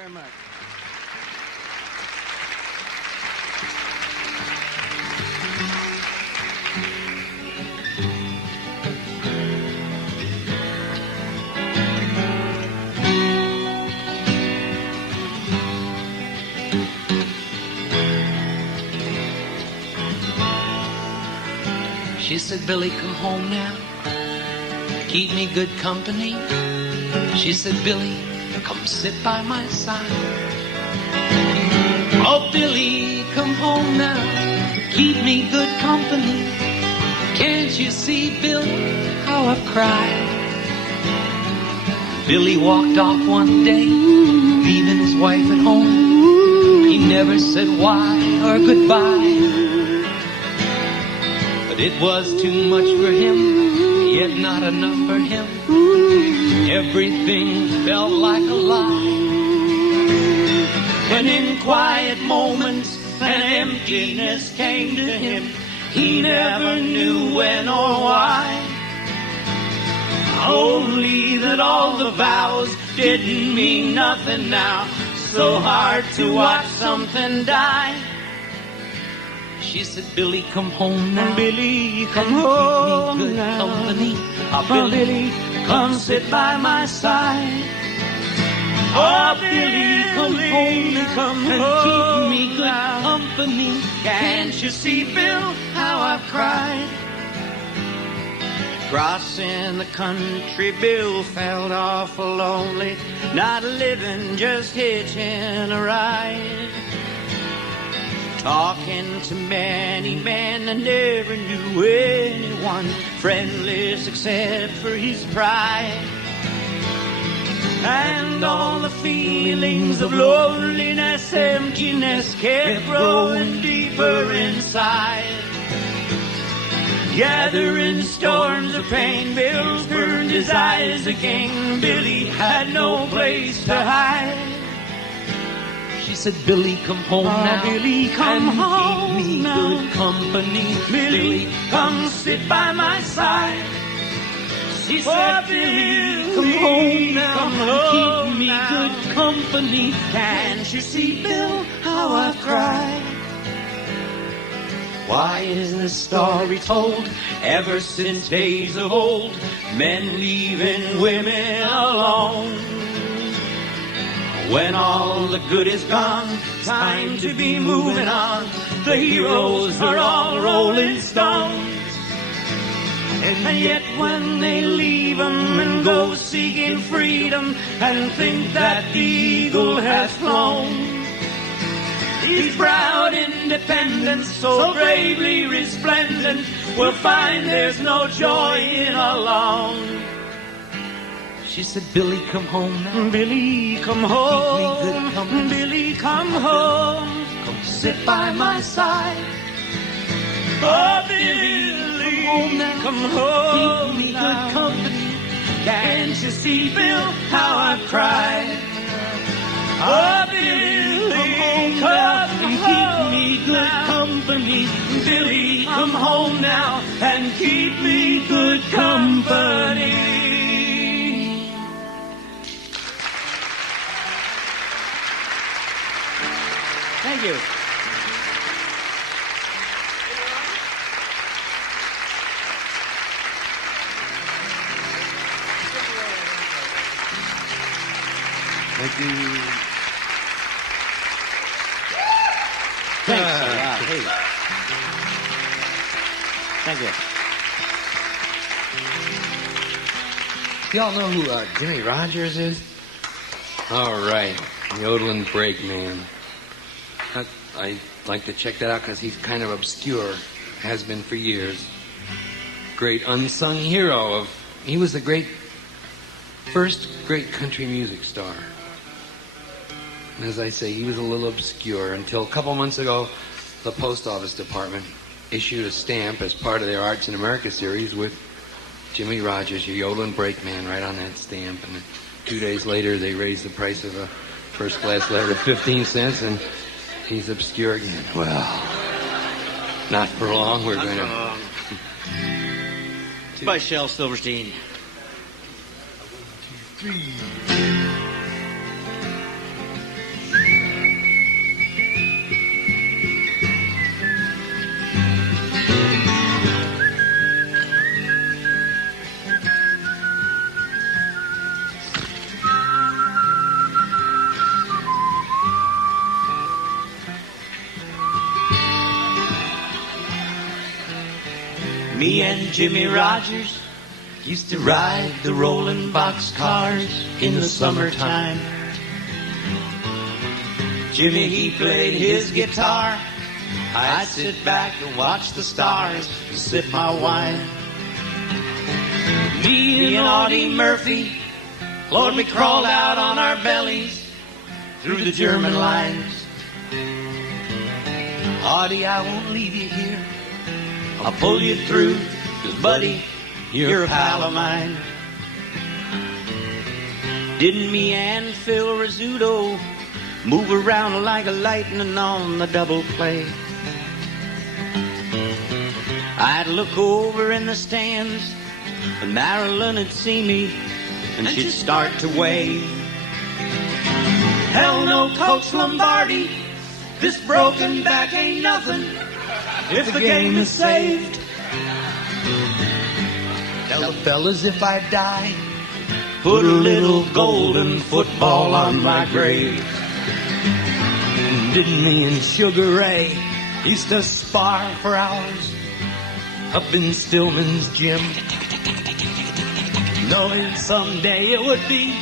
very much. She said, Billy, come home now. Keep me good company. She said, Billy, come sit by my side. Oh, Billy, come home now. Keep me good company. Can't you see, Bill, how I've cried? Billy walked off one day, leaving his wife at home. He never said why or goodbye. But it was too much for him, yet not enough for him. Everything felt like a lie. When in quiet moments an emptiness came to him, he never knew when or why. Only that all the vows didn't mean nothing now. So hard to watch something die. She said, Billy, come home now. Billy, come home keep me good now. company. Billy, come sit by my side. Oh, Billy, come home now come and home keep me good now. company. Can't you see, Bill, how I've cried? Crossing the country, Bill felt awful lonely. Not living, just hitching a ride. Talking to many men and never knew anyone friendless except for his pride. And all the feelings of loneliness, emptiness kept growing deeper inside. Gathering storms of pain, Bill burned his eyes again. Billy had no place to hide. She said, Billy, come home now. Billy, come and home keep me now. good company. Billy, come sit by my side. She said, Billy, come home now. Come home keep me now. good company. Can't you see, Bill, how I've cried? Why is this story told? Ever since days of old, men leaving women alone. When all the good is gone, time to be moving on. The heroes are all rolling stones. And yet when they leave them and go seeking freedom and think that the eagle has flown, his proud independence, so bravely resplendent, will find there's no joy in alone. She said, Billy, come home now. Billy, come home. Keep me good company. Billy, come home. Come Sit by my side. Oh, Billy, come home now. Come home Keep me now. good company. Can't you see, Bill, how I've cried? Oh, Billy, Come home now and keep me good company. Billy, come home now and keep me good company. Thank you. Thank you. Thanks a lot. Hey. Thank you. Y'all know who Jimmie Rodgers is? All right, yodeling break man. I like to check that out because he's kind of obscure, has been for years. Great unsung hero of. He was the first great country music star. And as I say, he was a little obscure until a couple months ago, the Post Office Department issued a stamp as part of their Arts in America series with Jimmie Rodgers, your yodeling break man, right on that stamp. And 2 days later, they raised the price of a first-class letter to 15 cents, and he's obscure again. Well, not for long. We're going to... By Shel Silverstein. 1, 2, 3. Me and Jimmie Rodgers used to ride the rolling box cars in the summertime. Jimmy, he played his guitar. I'd sit back and watch the stars and sip my wine. Me and Audie Murphy, Lord, we crawled out on our bellies through the German lines. Audie, I won't leave you here. I'll pull you through, 'cause buddy, you're a pal of mine. Didn't me and Phil Rizzuto move around like a lightning on the double play? I'd look over in the stands, and Marilyn would see me, and she'd start to wave. Hell no, Coach Lombardi, this broken back ain't nothing if the game is saved. Tell the fellas if I die, put a little golden football on my grave. Didn't me and Sugar Ray used to spar for hours up in Stillman's gym, knowing someday it would be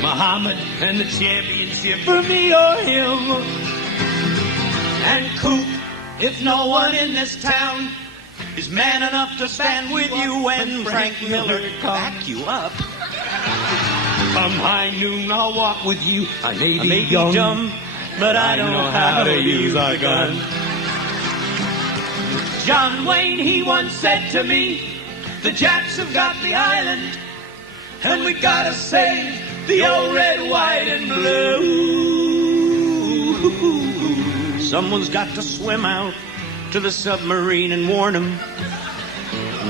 Muhammad and the championship for me or him. And Coop, if no one in this town is man enough to stand with you when Frank Miller back you up, come high noon, I'll walk with you. I may be young, but I don't know how to use a gun. John Wayne, he once said to me, the Japs have got the island, and we gotta save the old red, white, and blue. Someone's got to swim out to the submarine and warn them.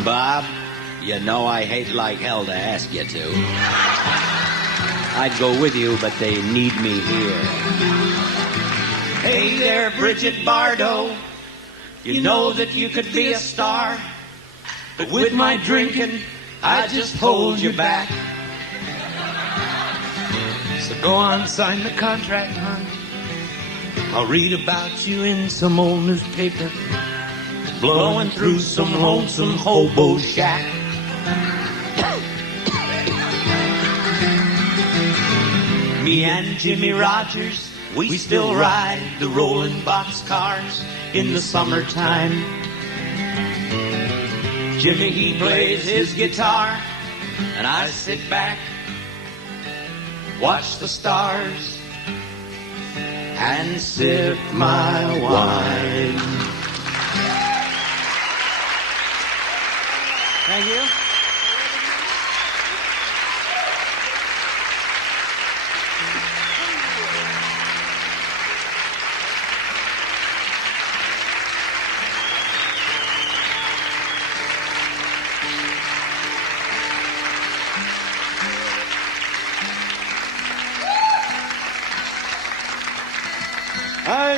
Bob, you know I hate like hell to ask you to. I'd go with you, but they need me here. Hey there, Bridget Bardot. You know that you could be a star, but with my drinking, I just hold you back. So go on, sign the contract, hon. I'll read about you in some old newspaper, blowing through some lonesome hobo shack. Me and Jimmie Rodgers, we still ride the rolling box cars in the summertime. Jimmy, he plays his guitar, and I sit back, watch the stars, and sip my wine. Thank you.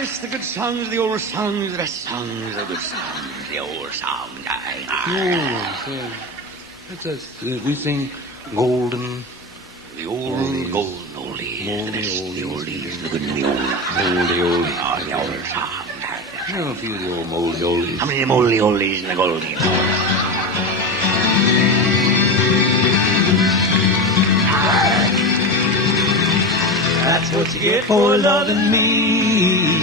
It's the good songs, the old songs, the best songs, the good songs, the old songs. That's us. We sing golden. The old golden oldies, the best, the oldies, the good, the old. Moldy oldies. Oh, the old songs. I don't feel the old moldy oldies. How many moldy oldies and the goldies? That's what you get for loving me.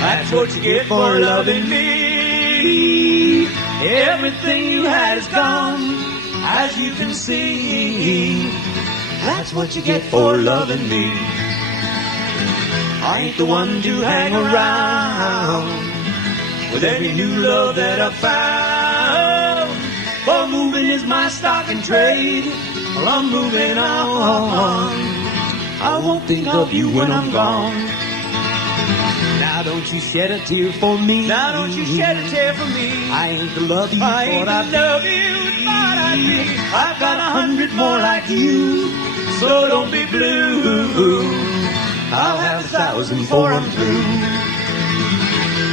That's what you get for loving me. Everything you had is gone, as you can see. That's what you get for loving me. I ain't the one to hang around with every new love that I found. For moving is my stock and trade. Well, I'm moving on. I won't think of you when I'm gone. Now don't you shed a tear for me. Now don't you shed a tear for me. I ain't the love you thought I'd be. I've got 100 more like you, so don't be blue. I'll have 1,000 before I'm through.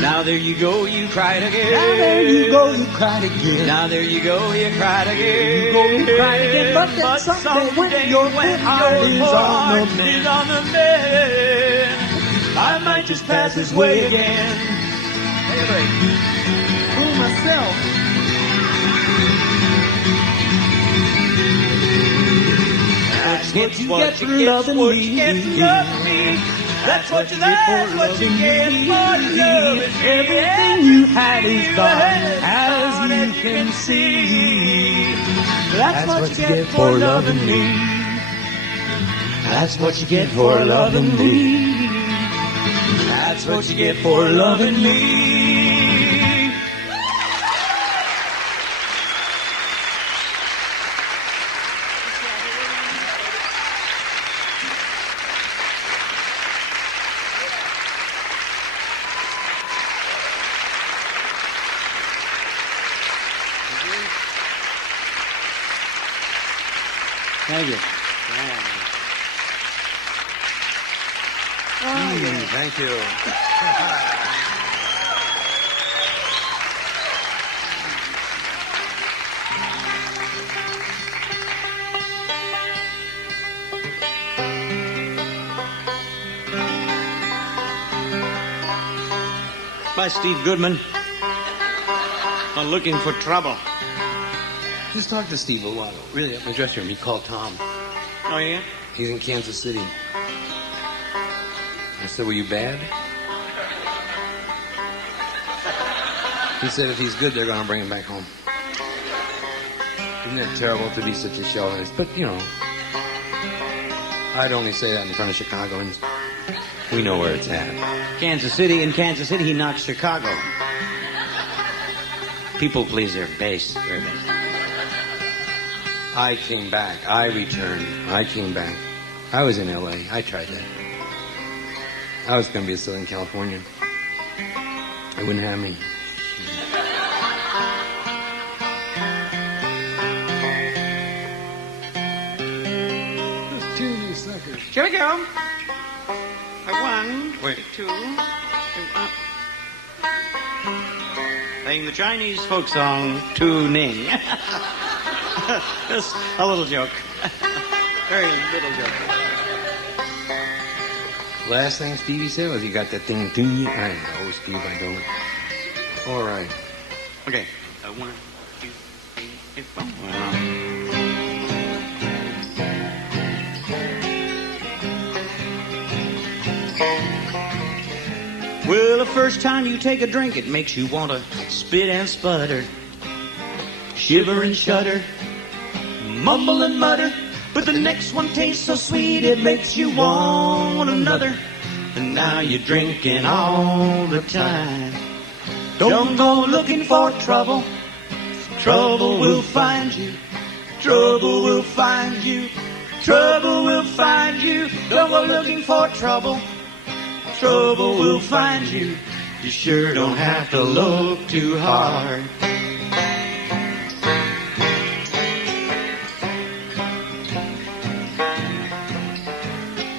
Now there you go, you cried again. Now there you go, you cried again. Now there you go, you cried again. You go, you cried again. But then someday when your heart is on the mend, I might just pass this way again. Hey, fool myself. what you get for loving me. That's what you get for loving me. Everything you had is gone, as you can see. That's what you get for loving me. That's what you get for loving me. That's what you get for loving me. Thank you. Thank you. By Steve Goodman. On Looking for Trouble. Just talk to Steve a while. Really, up in the dressing room. He called Tom. Oh, yeah? He's in Kansas City. I said, were you bad? He said if he's good, they're going to bring him back home. Isn't that terrible to be such a chauvinist? But, you know, I'd only say that in front of Chicagoans. We know where it's at. Kansas City. In Kansas City, he knocked Chicago. People pleaser, bass, very bass. I came back. I returned. I came back. I was in L.A. I tried that. I was going to be a Southern Californian. They wouldn't have me. Just tune you suckers. Here we go. One, Wait. two, playing the Chinese folk song, Tu Ning. Just a little joke. Very little joke. Last thing Stevie said was he got that thing to you. I know, Steve, I don't. All right. Okay. 1, 2, 3, 4. Well, the first time you take a drink, it makes you want to spit and sputter, shiver and shudder, mumble and mutter. But the next one tastes so sweet, it makes you want another. And now you're drinking all the time. Don't go looking for trouble. Trouble will find you. Trouble will find you. Trouble will find you. Don't go looking for trouble. Trouble will find you. You sure don't have to look too hard.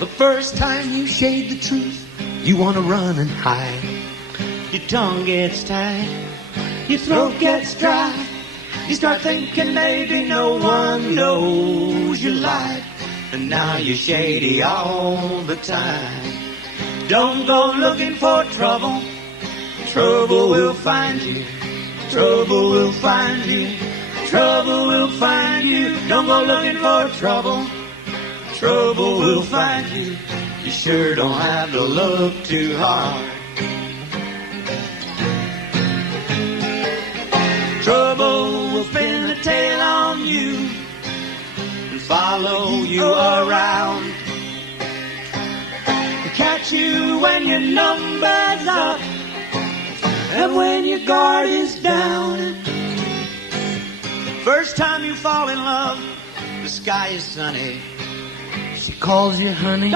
The first time you shade the truth, you want to run and hide. Your tongue gets tied. Your throat gets dry. You start thinking maybe no one knows you lied. And now you're shady all the time. Don't go looking for trouble. Trouble will find you. Trouble will find you. Trouble will find you. Don't go looking for trouble. Trouble will find you. You sure don't have to look too hard. Trouble will spin the tail on you and follow you around. Catch you when your number's up and when your guard is down. First time you fall in love, the sky is sunny. She calls you honey.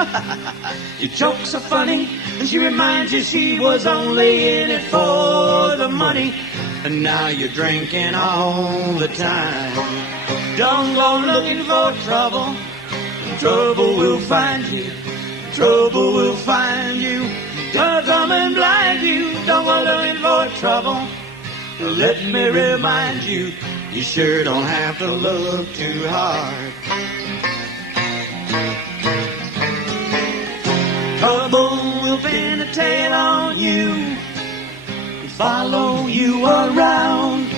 Your jokes are funny, and she reminds you she was only in it for the money. And now you're drinking all the time. Don't go looking for trouble. Trouble will find you. Trouble will find you. Don't come and blind you. Don't go looking for trouble. Let me remind you, you sure don't have to look too hard. Trouble will pin a tail on you and follow you around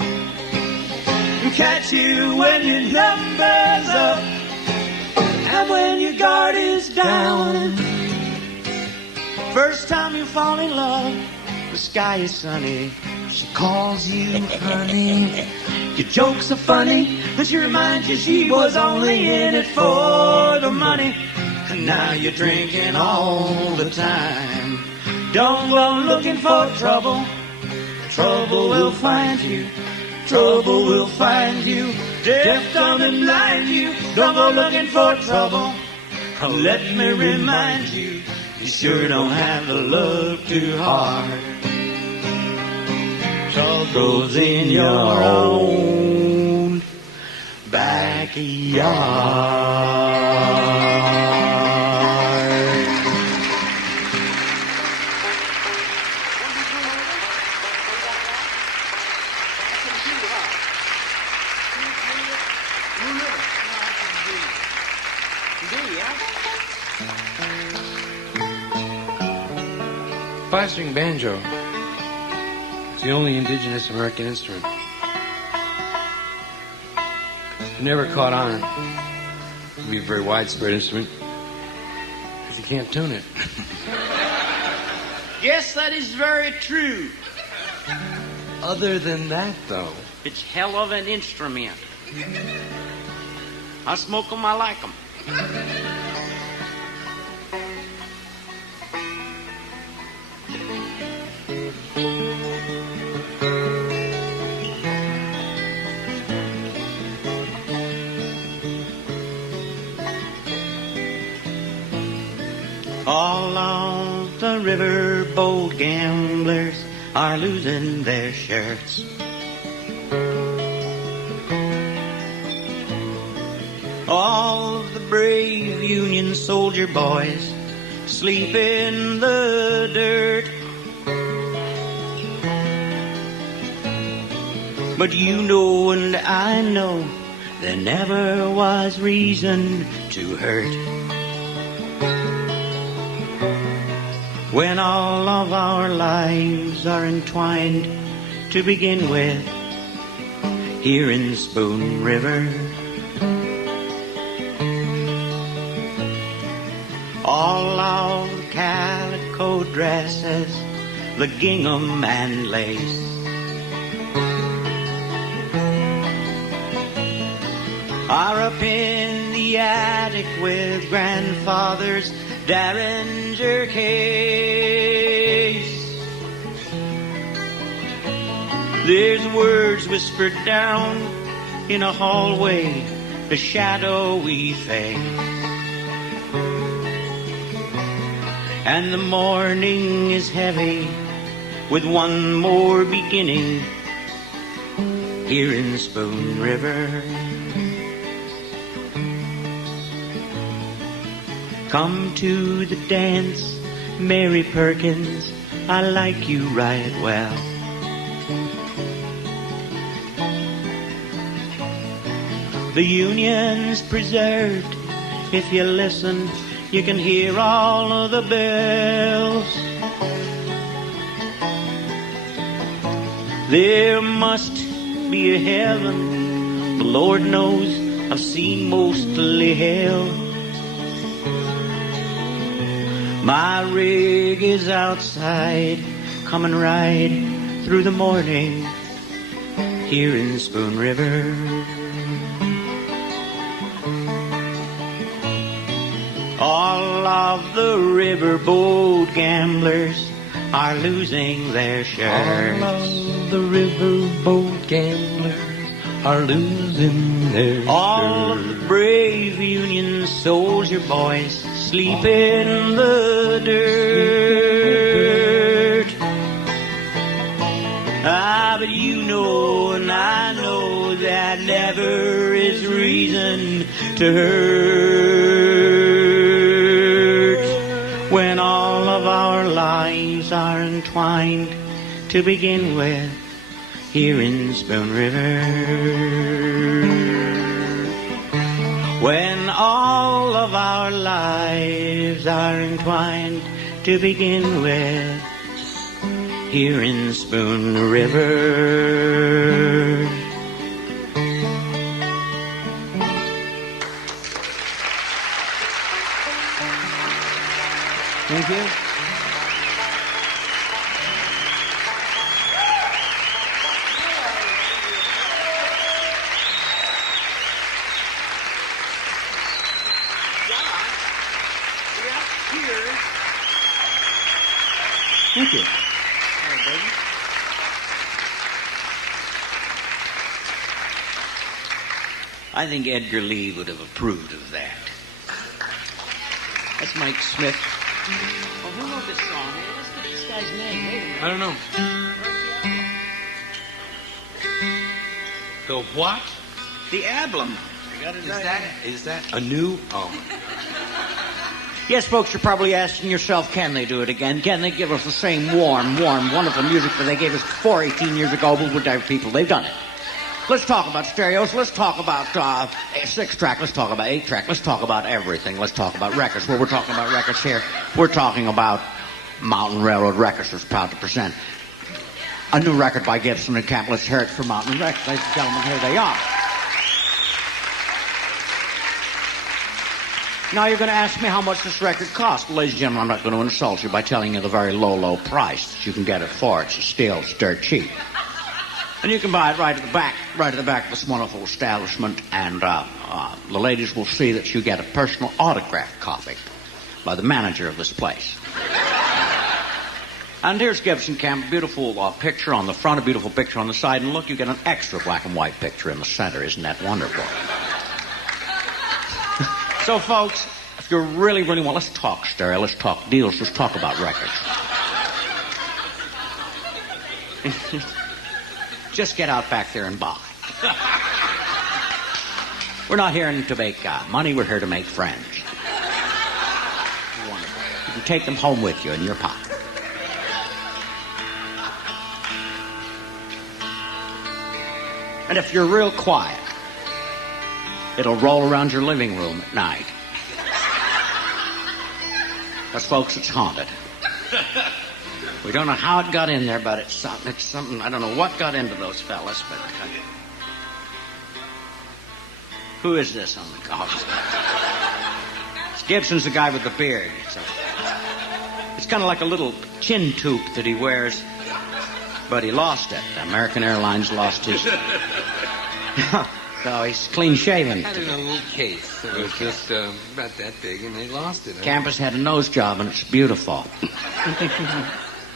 and catch you when your number's up guard is down. First time you fall in love, the sky is sunny. She calls you honey. Your jokes are funny, but she reminds you she was only in it for the money. And now you're drinking all the time. Don't go looking for trouble. Trouble will find you. Trouble will find you. Death come and blind you. Don't go looking for trouble. Let me remind you, you sure don't have to look too hard. Trouble's in your own backyard. Five-string banjo. It's the only indigenous American instrument. It never caught on. It would be a very widespread instrument because you can't tune it. Yes, that is very true. Other than that, though, It's hell of an instrument. I smoke 'em, I like 'em. All of the riverboat gamblers are losing their shirts. All of the brave Union soldier boys sleep in the dirt. But you know and I know there never was reason to hurt. When all of our lives are entwined to begin with, here in Spoon River, all of the calico dresses, the gingham and lace, are up in the attic with grandfather's Derringer case. There's words whispered down in a hallway, a shadowy face. And the morning is heavy with one more beginning here in Spoon River. Come to the dance, Mary Perkins, I like you right well. The Union's preserved, if you listen, you can hear all of the bells. There must be a heaven, the Lord knows I've seen mostly hell. My rig is outside, coming right through the morning here in Spoon River. All of the riverboat gamblers are losing their shirts. all of the riverboat gamblers are losing their All of the brave Union soldier boys sleep in the dirt. Ah, but you know and I know that never is reason to hurt. When all of our lives are entwined to begin with here in Spoon River. When all of our lives are entwined to begin with here in Spoon River. Thank you. Thank you. I think Edgar Lee would have approved of that. That's Mike Smith. Oh, who wrote this song? Man, let's get this guy's name. Wait a minute. I don't know. The what? The album. Is that a new? Oh. Yes, folks, you're probably asking yourself, can they do it again? Can they give us the same warm, wonderful music that they gave us before 18 years ago with different people? They've done it. Let's talk about stereos. Let's talk about 6-track. Let's talk about 8-track. Let's talk about everything. Let's talk about records. Well, we're talking about records here. We're talking about Mountain Railroad Records was proud to present a new record by Gibson and Camp. Let's hear it for Mountain Records. Ladies and gentlemen, here they are. Now you're going to ask me how much this record cost. Ladies and gentlemen, I'm not going to insult you by telling you the very low price that you can get it for. It's still dirt cheap. And you can buy it right at the back of this wonderful establishment, and the ladies will see that you get a personal autographed copy by the manager of this place. And here's Gibson Camp, a beautiful picture on the front, a beautiful picture on the side, and look, you get an extra black and white picture in the center. Isn't that wonderful? So, folks, if you really want, let's talk stereo, let's talk deals, let's talk about records. Just get out back there and buy. We're not here to make money, we're here to make friends. Wonderful. You can take them home with you in your pocket. And if you're real quiet, it'll roll around your living room at night. Because, folks, it's haunted. We don't know how it got in there, but it's something. I don't know what got into those fellas, but... who is this on the couch? It's Gibson's the guy with the beard. It's kind of like a little chin toque that he wears, but he lost it. American Airlines lost his... So he's clean-shaven. Had it in a little case. It was just about that big, and they lost it. Campus had a nose job, and it's beautiful.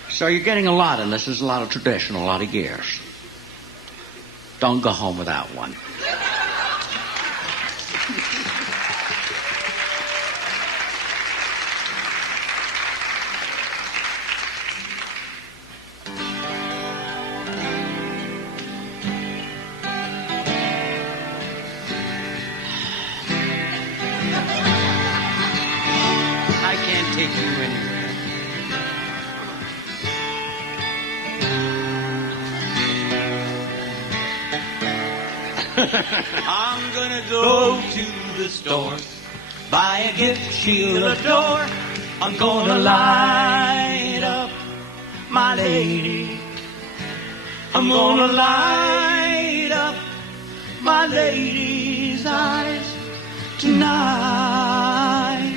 So you're getting a lot in this. There's a lot of tradition, a lot of gears. Don't go home without one. I can't take you anywhere. I'm gonna go to the store, buy a gift she'll adore. I'm gonna light up my lady. I'm gonna light up my lady's eyes tonight.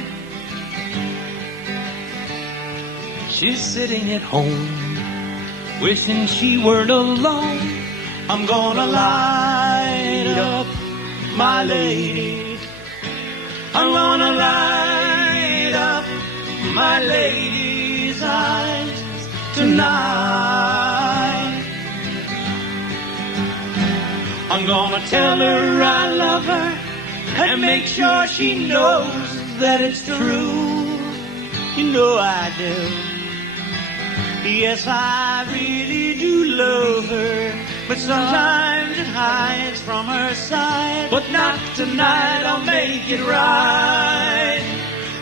She's sitting at home, wishing she weren't alone. I'm gonna light up my lady. I'm gonna light up my lady's eyes tonight. I'm gonna tell her I love her and make sure she knows that it's true. You know I do. Yes, I really do love her, but sometimes it hides from her side. But not tonight, I'll make it right.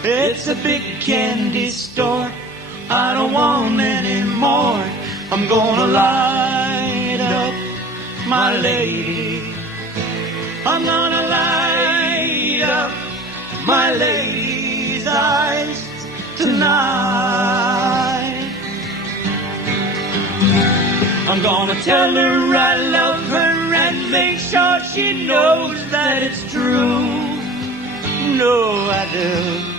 It's a big candy store, I don't want any more. I'm gonna light up my lady. I'm gonna light up my lady's eyes tonight. I'm gonna tell her I love her and make sure she knows that it's true. No, I do.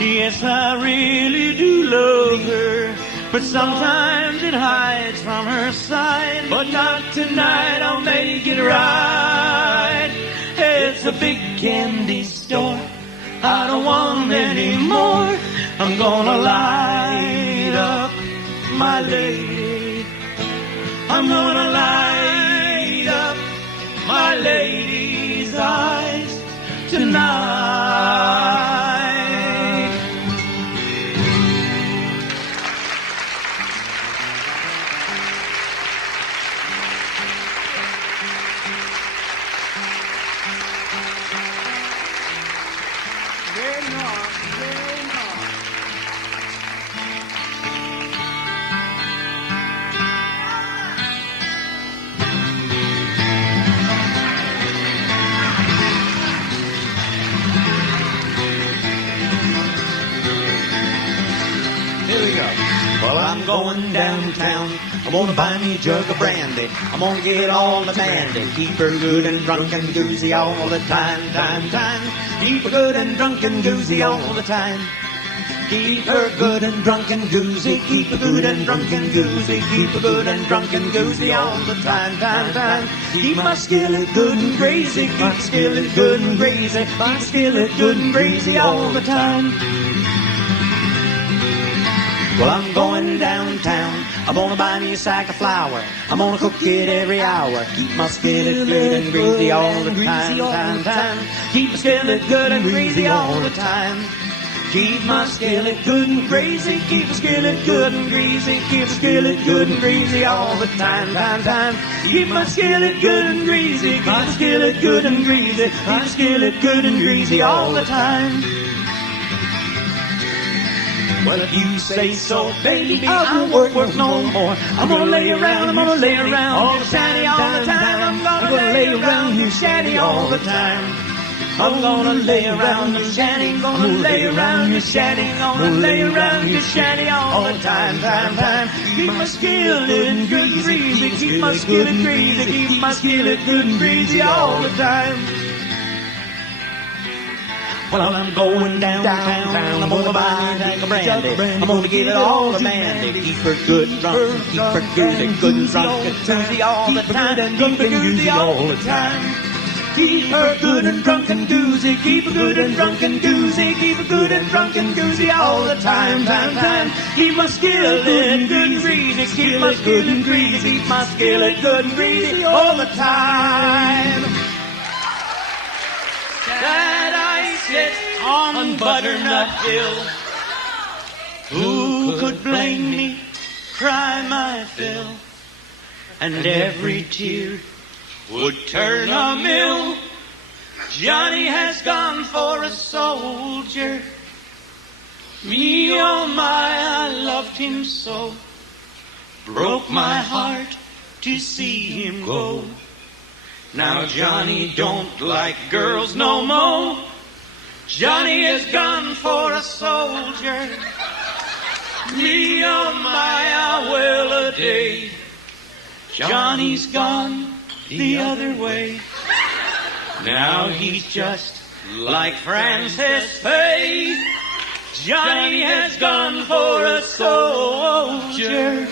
Yes, I really do love her, but sometimes it hides from her sight. But not tonight, I'll make it right. It's a big candy store, I don't want any more. I'm gonna light up my lady. I'm gonna light up my lady's eyes tonight. Well, I'm going downtown. I'm gonna buy me a jug of brandy. I'm gonna get all the bandy. Keep her good and drunk and goozy all the time. Keep her good and drunk and goozy all the time. Keep her good and drunk and goozy. Keep her good and drunk and goozy. Keep her good and drunk and goozy all the time. Keep my skillet good and crazy. Keep my skillet good and crazy. Keep my skillet good and crazy all the time. Well, I'm going downtown. I'm gonna buy me a sack of flour. I'm gonna cook it every hour. Keep my skillet good and greasy all the time. Keep my skillet good and greasy all the time. Keep my skillet good and crazy. Keep my skillet good and greasy. Keep my skillet good and greasy all the time. Keep my skillet good and greasy. Keep my skillet good and greasy. Keep my skillet good and greasy all the time. Well, if you say so, baby, I won't work no more. I'm gonna lay around all the shanty all the time. I'm gonna lay around your shanty all the time. I'm gonna lay around your shanty, gonna lay around your shanty, gonna lay around your shanty all the time. Keep my skillet good and greasy, keep my skillet greasy, keep my skillet good and greasy all the time. Well, I'm going downtown. I'm gonna buy me a jug of brandy. I'm gonna give it all to Mandy. Keep her good and drunk, keep her good and drunk and goozy all the time. Keep her goozy all the time. Keep her good and drunk and goozy. Keep her good and drunk and goozy. Keep her good and drunk and goozy all the time. Keep my skillet good and greasy. Keep my skillet greasy. Keep my skillet good and greasy all the time. That I sit on Butternut Hill. Who could blame me? Cry my fill, and every tear would turn a mill. Johnny has gone for a soldier. Me, oh my, I loved him so. Broke my heart to see him go. Now Johnny don't like girls no more. Johnny has gone for a soldier. Me, oh my, how well a day. Johnny's gone the other way. Now he's just like Francis Faye. Johnny has gone for a soldier.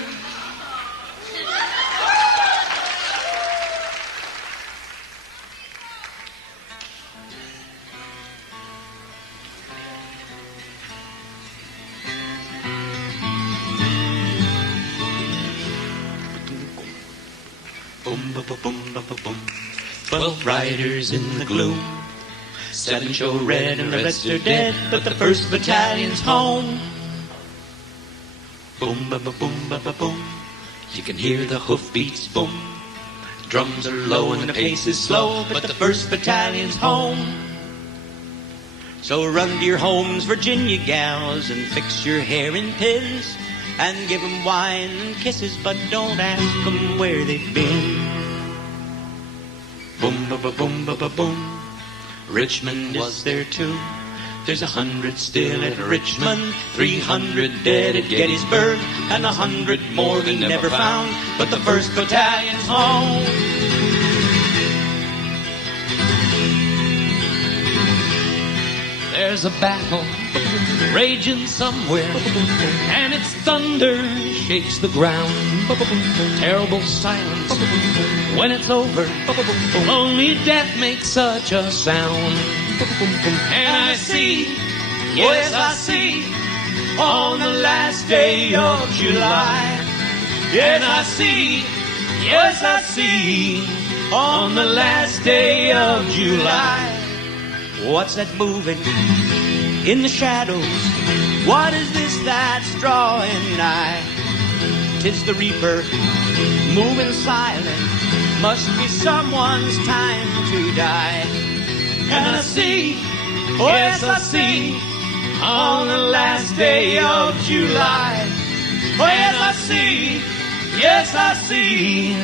Boom, ba, ba, boom, ba, ba, boom. 12 riders in the gloom. 7 show red and the rest are dead, but the 1st battalion's home. Boom, ba, ba, boom, ba, ba, boom. You can hear the hoofbeats boom. Drums are low and the pace is slow, but the 1st battalion's home. So run to your homes, Virginia gals, and fix your hair in pins. And give 'em wine and kisses, but don't ask 'em where they've been. Boom, ba, ba, boom, ba, ba, boom. Richmond was there too. There's 100 still at Richmond, 300 dead at Gettysburg, and 100 more they never found. But the 1st battalion's home. There's a battle raging somewhere, and its thunder shakes the ground. Terrible silence when it's over, only death makes such a sound. And I see, yes I see, on the last day of July. And I see, yes I see, on the last day of July. What's that moving in the shadows? What is this that's drawing nigh? 'Tis the reaper moving silent, must be someone's time to die. And I see, oh yes I see, on the last day of July. Oh yes I see, yes I see,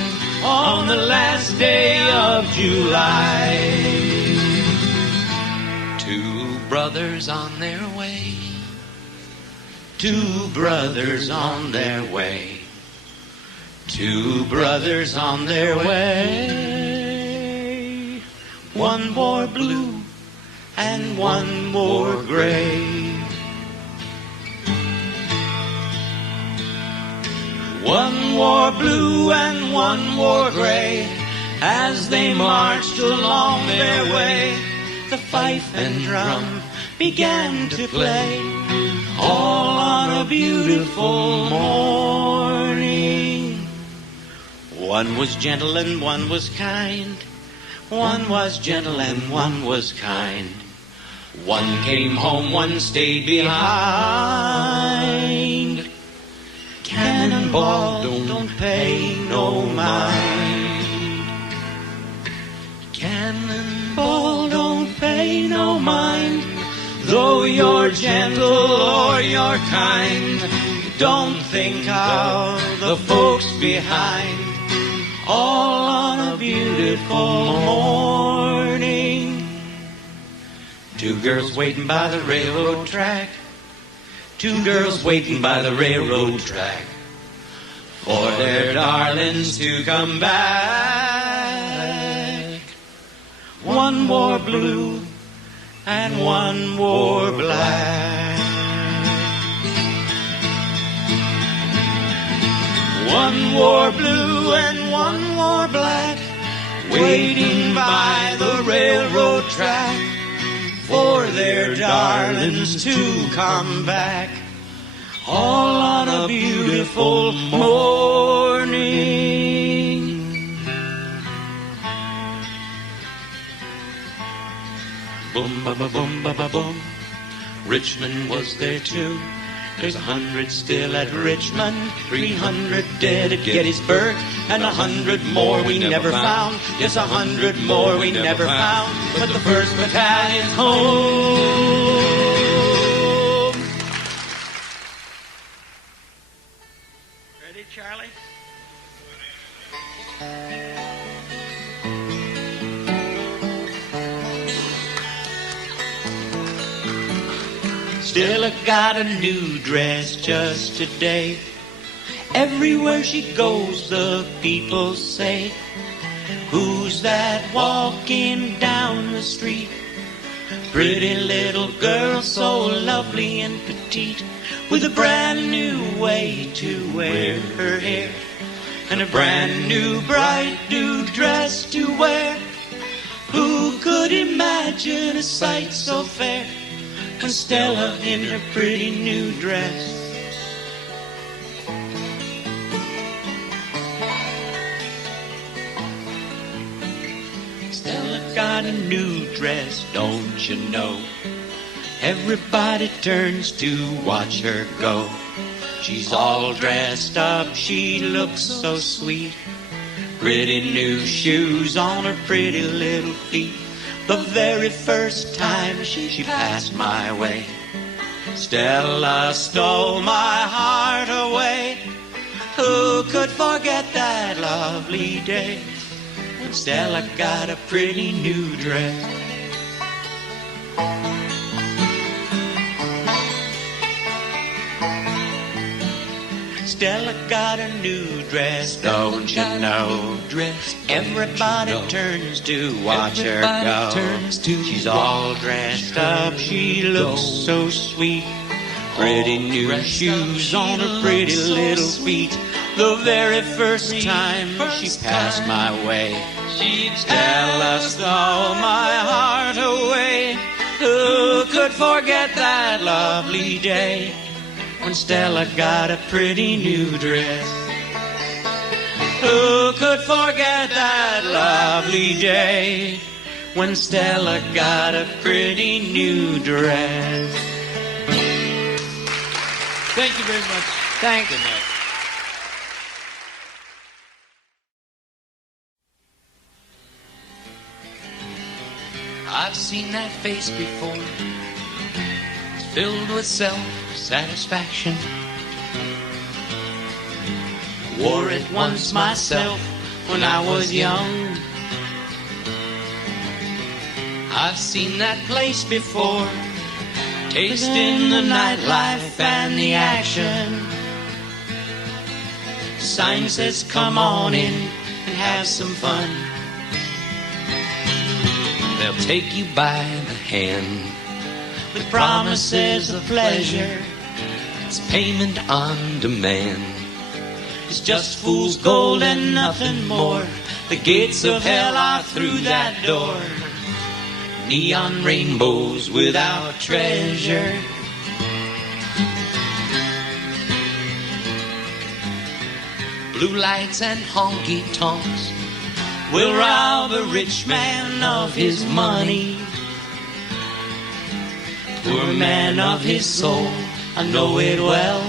on the last day of July. Two brothers on their way, Two brothers on their way, two brothers on their way. One wore blue and one wore gray. One wore blue and one wore gray. As they marched along their way, the fife and drum began to play, all on a beautiful morning. One was gentle and one was kind. One was gentle and one was kind. One came home, one stayed behind. Cannonball don't pay no mind. Cannonball don't pay no mind. Though you're gentle or you're kind, don't think of the folks behind. All on a beautiful morning. Two girls waiting by the railroad track. Two girls waiting by the railroad track for their darlings to come back. One wore blue and one wore black. One wore blue and one wore black, waiting by the railroad track for their darlings to come back, all on a beautiful morning. Boom, ba, ba, boom, ba, ba, boom. Richmond was there too. There's 100 still at Richmond, 300 dead at Gettysburg, and 100 more we never found. Yes, 100 more we never found. But the 1st Battalion's home. Ready, Charlie? Stella got a new dress just today. Everywhere she goes, the people say, who's that walking down the street? Pretty little girl, so lovely and petite, with a brand new way to wear her hair, and a brand new bright new dress to wear. Who could imagine a sight so fair? When Stella in her pretty new dress. Stella got a new dress, don't you know? Everybody turns to watch her go. She's all dressed up, she looks so sweet. Pretty new shoes on her pretty little feet. The very first time she passed my way, Stella stole my heart away. Who could forget that lovely day when Stella got a pretty new dress? Stella got a new dress, don't you know? Everybody turns to watch her go. She's all dressed up, she looks so sweet. Pretty new shoes on her pretty little feet. The very first time she passed my way, Stella stole my heart away. Who could forget that lovely day when Stella got a pretty new dress? Who could forget that lovely day when Stella got a pretty new dress? Thank you very much. Thank you. I've seen that face before. It's filled with self-satisfaction. Wore it once myself when I was young. I've seen that place before, tasting the nightlife and the action. Sign says come on in and have some fun. They'll take you by the hand with promises of pleasure. It's payment on demand. It's just fool's gold and nothing more. The gates of hell are through that door. Neon rainbows without treasure. Blue lights and honky-tonks will rob a rich man of his money. Poor man of his soul, I know it well.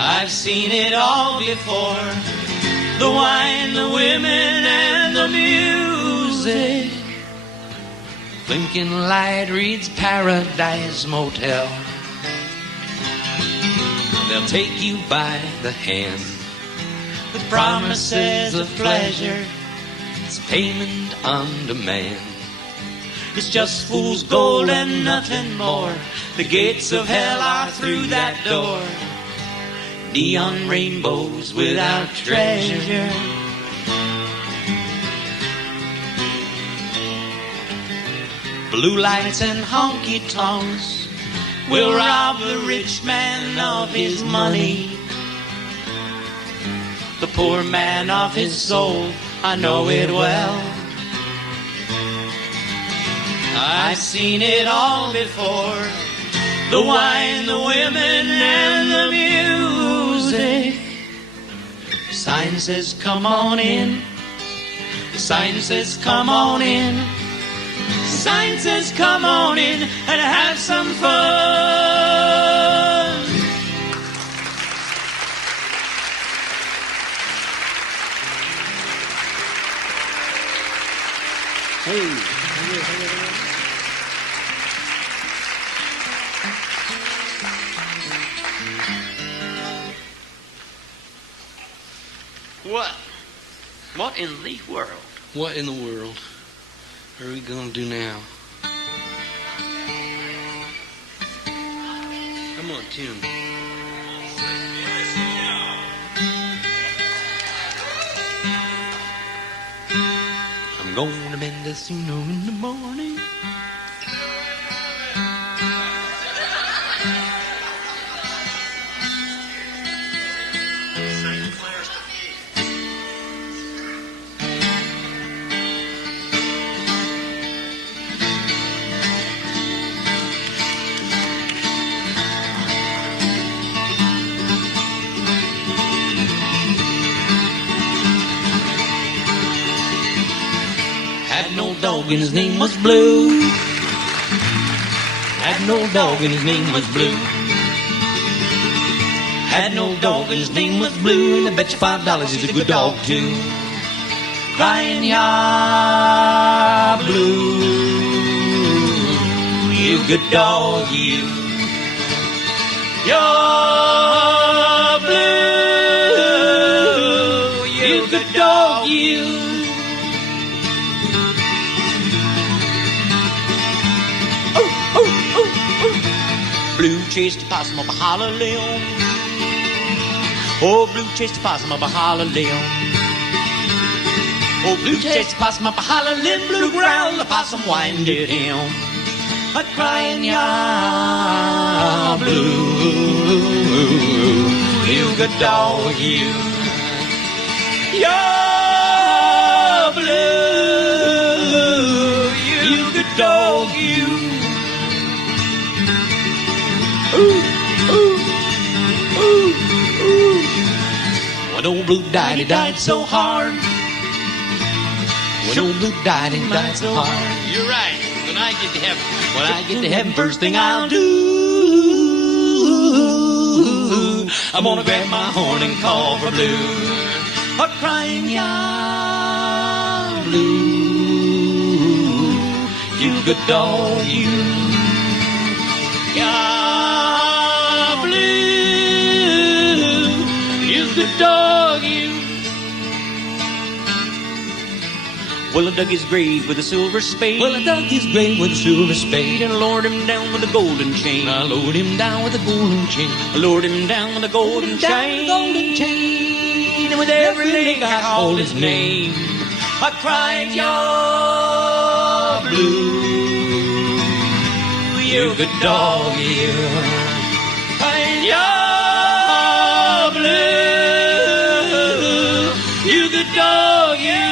I've seen it all before. The wine, the women, and the music. Blinking light reads Paradise Motel. They'll take you by the hand with promises of pleasure. It's payment on demand. It's just fool's gold and nothing more. The gates of hell are through that door. Neon rainbows without treasure. Blue lights and honky-tonks will rob the rich man of his money. The poor man of his soul, I know it well. I've seen it all before. The wine, the women, and the music. Sign says come on in. Sign says come on in. Sign says come on in and have some fun. Hey. What in the world? What in the world are we gonna do now? Come on, tune. I'm going to Mendocino in the morning. And his name was Blue. Had an old dog and his name was Blue. Had an old dog and his name was Blue. And I bet you $5 he's a good dog too. Crying, ya Blue, you good dog, you. You're Blue, you good dog, you. Blue chased a possum up a hollow limb. Oh, Blue chased a possum up a hollow limb. Oh, Blue chased a possum up a hollow limb. Blue growled, the possum winded him. a crying ya blue. You good dog, you. You're blue. You good dog, you. Ooh, ooh, ooh, ooh. When old Blue Daddy died so hard. When old Blue Daddy died so hard. You're right. When I get to heaven, first thing I'll do, I'm gonna grab my horn and call for Blue, a crying ya blue. You good dog, you. Ya blue. You good dog, you. Well, I dug his grave with a silver spade. Well, I dug his grave with a silver spade. And I lowered him down with a golden chain. I lowered him down with a golden chain. I lowered him down with a golden chain. Golden chain. And with every leg I called his name. I cried, "You're blue. You good dog, you." Cried, "You're blue. You good dog, you."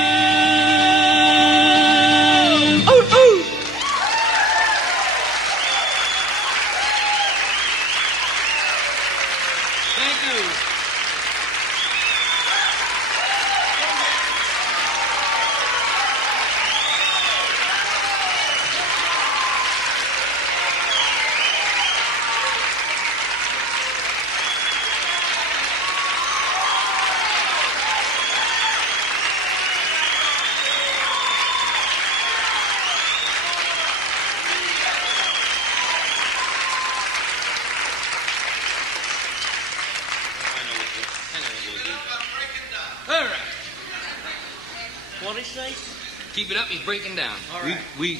Keep it up, he's breaking down. All right. We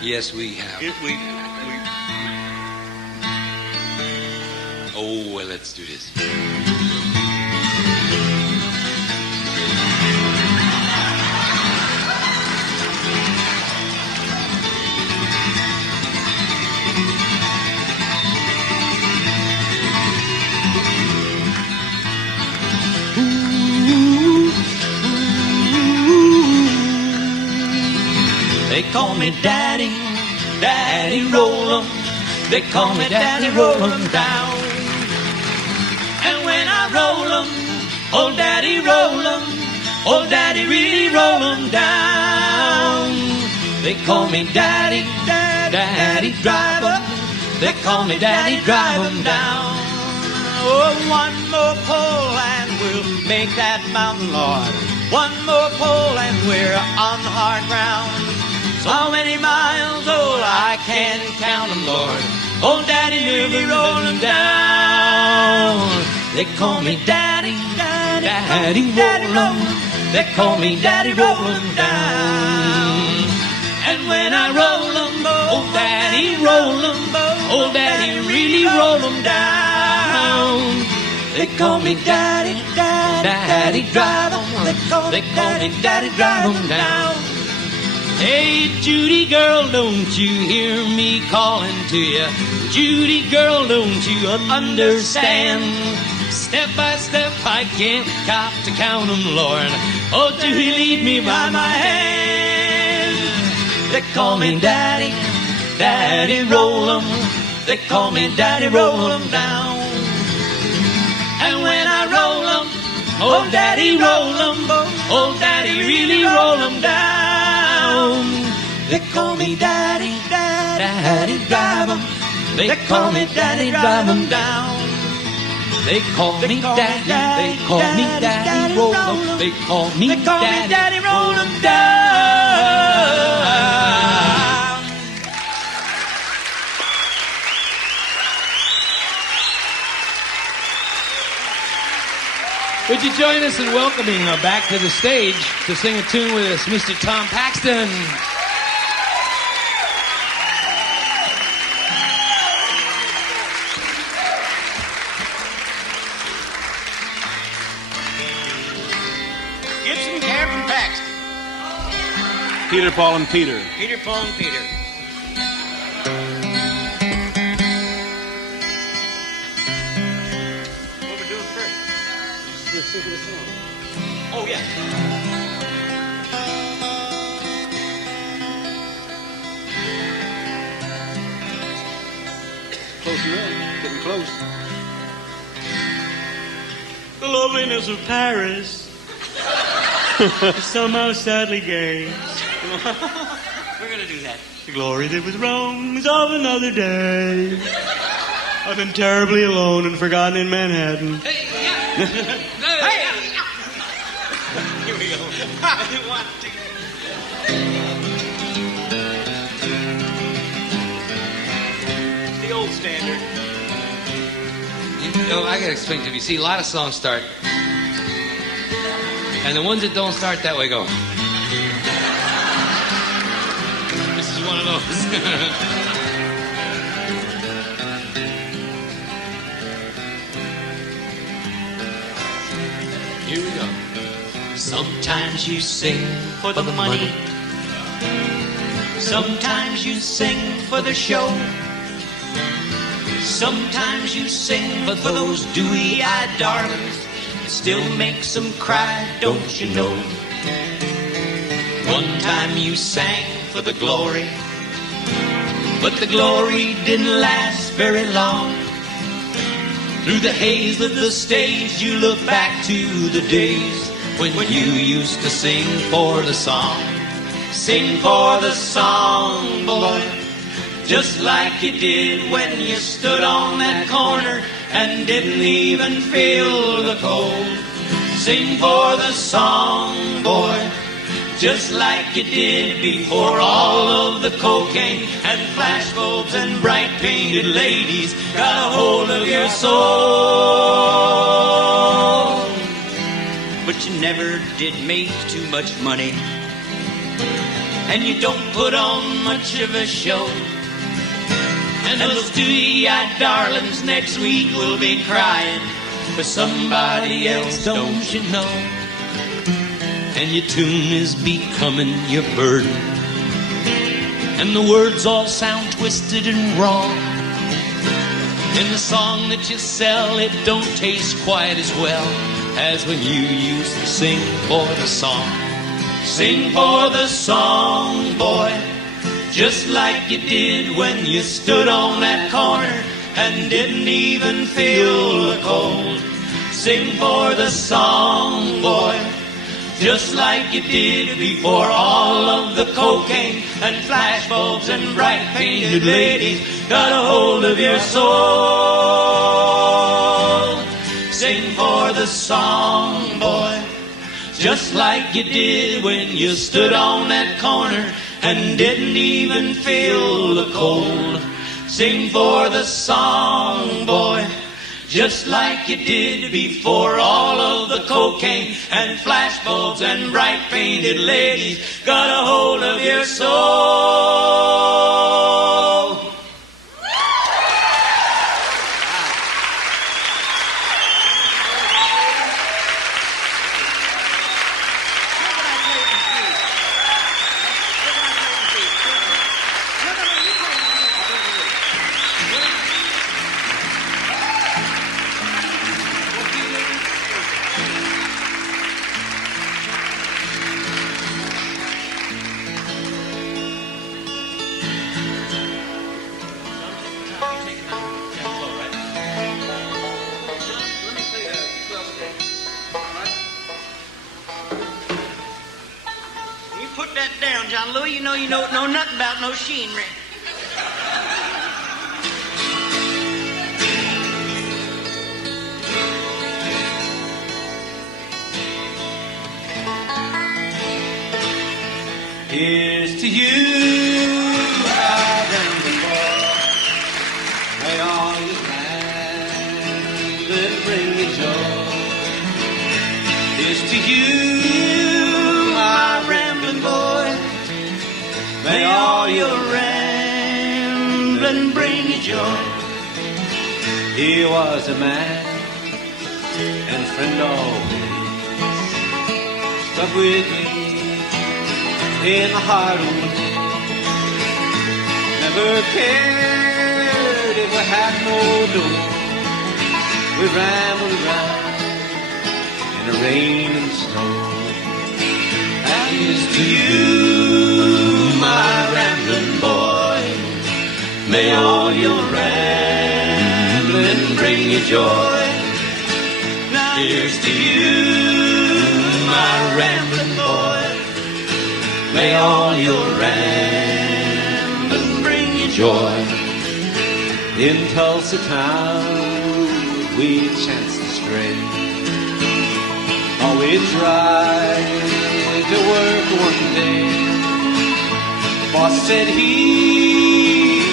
yes, we have. Oh, well, let's do this. They call me Daddy, Daddy roll 'em. They call me Daddy roll 'em down. And when I roll 'em, oh Daddy roll 'em, oh Daddy really roll 'em down. They call me Daddy, Daddy drive 'em. They call me Daddy drive 'em down. Oh, one more pull and we'll make that mountain, Lord. One more pull and we're on the hard ground. How many miles, oh, I can't count 'em, Lord. Oh, Daddy, really roll 'em down. They call me Daddy, Daddy roll 'em. They call me Daddy roll 'em down. And when I roll 'em, oh, Daddy roll 'em. Oh, Daddy really roll 'em down. They call me Daddy, Daddy drive 'em. They call me Daddy drive 'em down. Hey, Judy girl, don't you hear me calling to you? Judy girl, don't you understand? Step by step, I can't cop to count 'em, Lord. Oh, Judy, lead me by my hand. They call me Daddy, Daddy roll 'em. They call me Daddy roll 'em down. And when I roll 'em, oh, Daddy roll 'em. Oh, Daddy really roll 'em down. They call me Daddy, Daddy drive 'em. They call me Daddy drive 'em down. They call me Daddy, they call me Daddy roll 'em. They call me Daddy roll 'em down. Would you join us in welcoming back to the stage to sing a tune with us, Mr. Tom Paxton? Gibson Camp and Paxton. Peter, Paul, and Peter. Peter, Paul, and Peter. Close enough. Getting close. The loveliness of Paris is somehow sadly gay. We're gonna do that. The glory that was Rome is of another day. I've been terribly alone and forgotten in Manhattan. Hey, yeah. Hey. Here we go. 1, 2. The old standard. You know, I gotta explain to you. See, a lot of songs start, and the ones that don't start that way go. This is one of those. Here we go. Sometimes you sing for the money. Sometimes you sing for the show. Sometimes you sing for those dewy-eyed darlings. It still makes them cry, don't you know? One time you sang for the glory, but the glory didn't last very long. Through the haze of the stage you look back to the days when you used to sing for the song. Sing for the song, boy, just like you did when you stood on that corner and didn't even feel the cold. Sing for the song, boy, just like you did before all of the cocaine and flashbulbs and bright painted ladies got a hold of your soul. But you never did make too much money, and you don't put on much of a show. And those dewy-eyed darlings next week will be crying for somebody else, don't you know? And your tune is becoming your burden, and the words all sound twisted and wrong. And the song that you sell, it don't taste quite as well as when you used to sing for the song. Sing for the song, boy, just like you did when you stood on that corner and didn't even feel the cold. Sing for the song, boy, just like you did before all of the cocaine and flashbulbs and bright painted ladies got a hold of your soul. Sing for the song, boy, just like you did when you stood on that corner and didn't even feel the cold. Sing for the song, boy, just like you did before all of the cocaine and flashbulbs and bright painted ladies got a hold of your soul. John Louis, you know nothing about no machinery. Here's to you, my Ramblin Boy. May all you land and bring me joy. Here's to you, my Ramblin Boy. May all your rambling bring you joy. He was a man and friend always, stuck with me in the heart of the day. Never cared if we had no door. We rambled around in the rain and snow. And here's to you, my Ramblin Boy. May all your rambling bring you joy. Now here's to you, my rambling boy. May all your rambling bring you joy. In Tulsa town we chanced to stray. Oh, we tried to work one day. Boss said he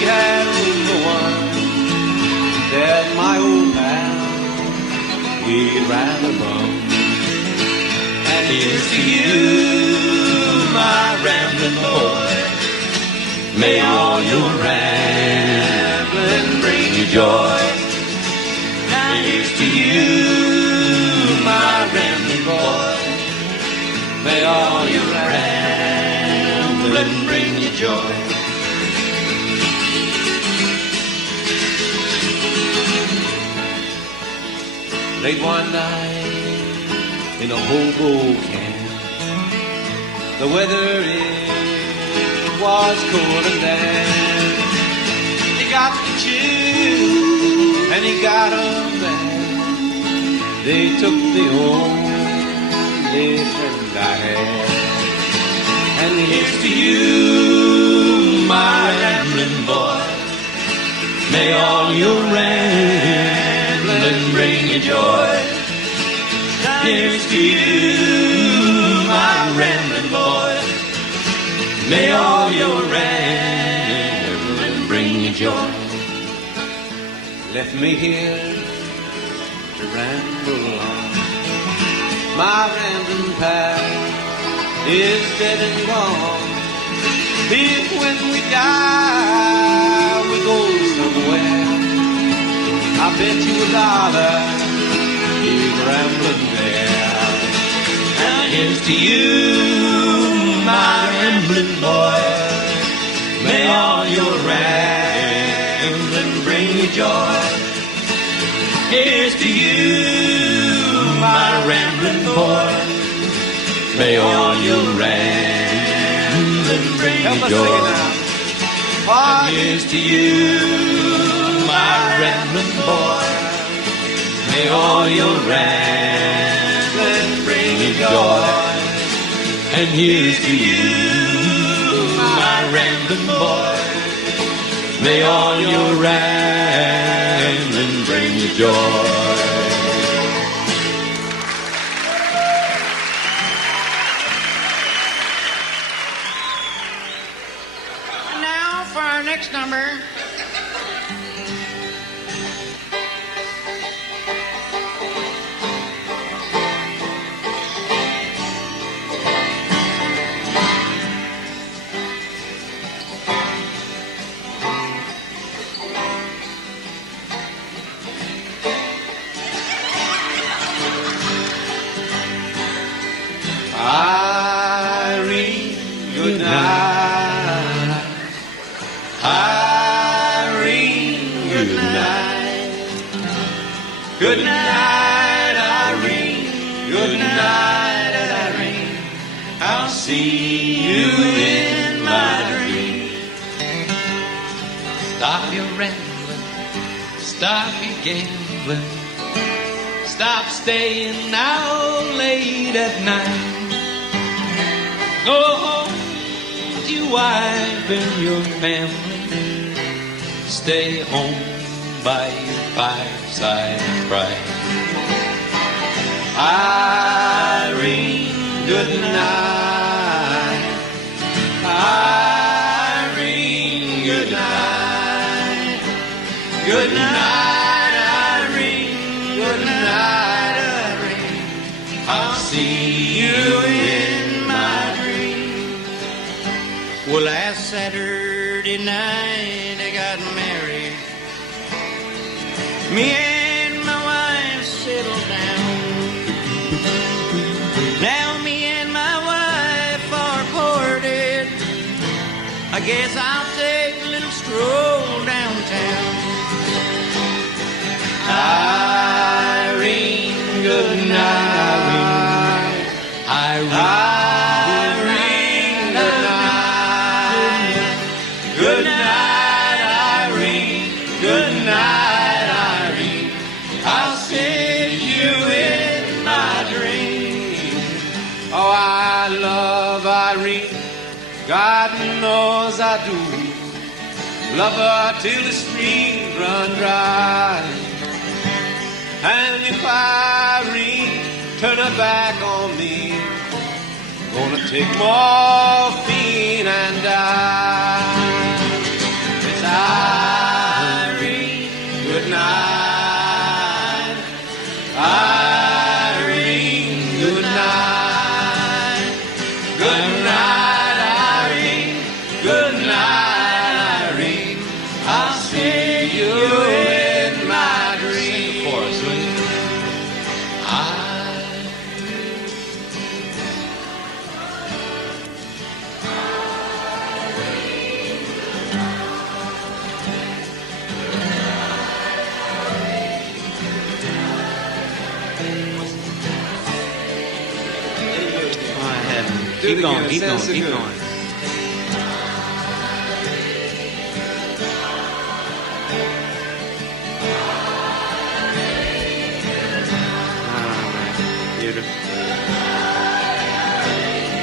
had the one that my old pal we'd rather bum. And here's to you, my rambling boy. May all your rambling bring you joy. Now here's to you, my rambling boy. May all your rambling bring you joy. Late one night in a hobo camp, the weather it was cold and damp. He got the chill and he got a bad. They took the only friend I had. And here's to you, my rambling boy. May all your rambling bring you joy. Here's to you, my rambling boy. May all your rambling bring you joy. Left me here to ramble on. My rambling pal is dead and gone. If when we die we go somewhere, I bet you $1 he's rambling there. Now here's to you, my rambling boy. May all your rambling bring you joy. Here's to you, my rambling boy. May all your rambling bring you joy. Here's to you, my rambling boy. May all your rambling bring you joy. And here's to you, my rambling boy. May all your rambling bring you joy. Next number. Irene, good night. Good night, Irene. Good night, Irene. I'll see you in my dream. Stop your rambling. Stop your gambling. Stop staying out late at night. Go home with your wife and your family. Stay home by your fireside cry. Irene, good night. Irene, good night. Good night, Irene. Good night, Irene. I'll see you in my dream. Well, last Saturday night I got married. Me and my wife settled down. Now me and my wife are parted. I guess I'll take a little stroll downtown. Irene, good night. Irene, good night. Good night, Irene. Good night, Irene. I'll see you in my dream. Oh, I love Irene. God knows I do. Love her till the streams run dry. And if Irene turn her back on me, gonna take morphine and die. It's Irene, good night. Irene, good night. Good night, Irene. Good night, Irene. I'll see you in my dream. Sing the chorus, will you? Keep going, keep going, keep going. Beautiful.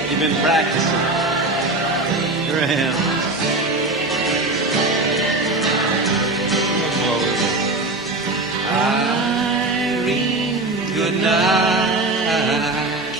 You've been practicing. Here I am. Irene, good night.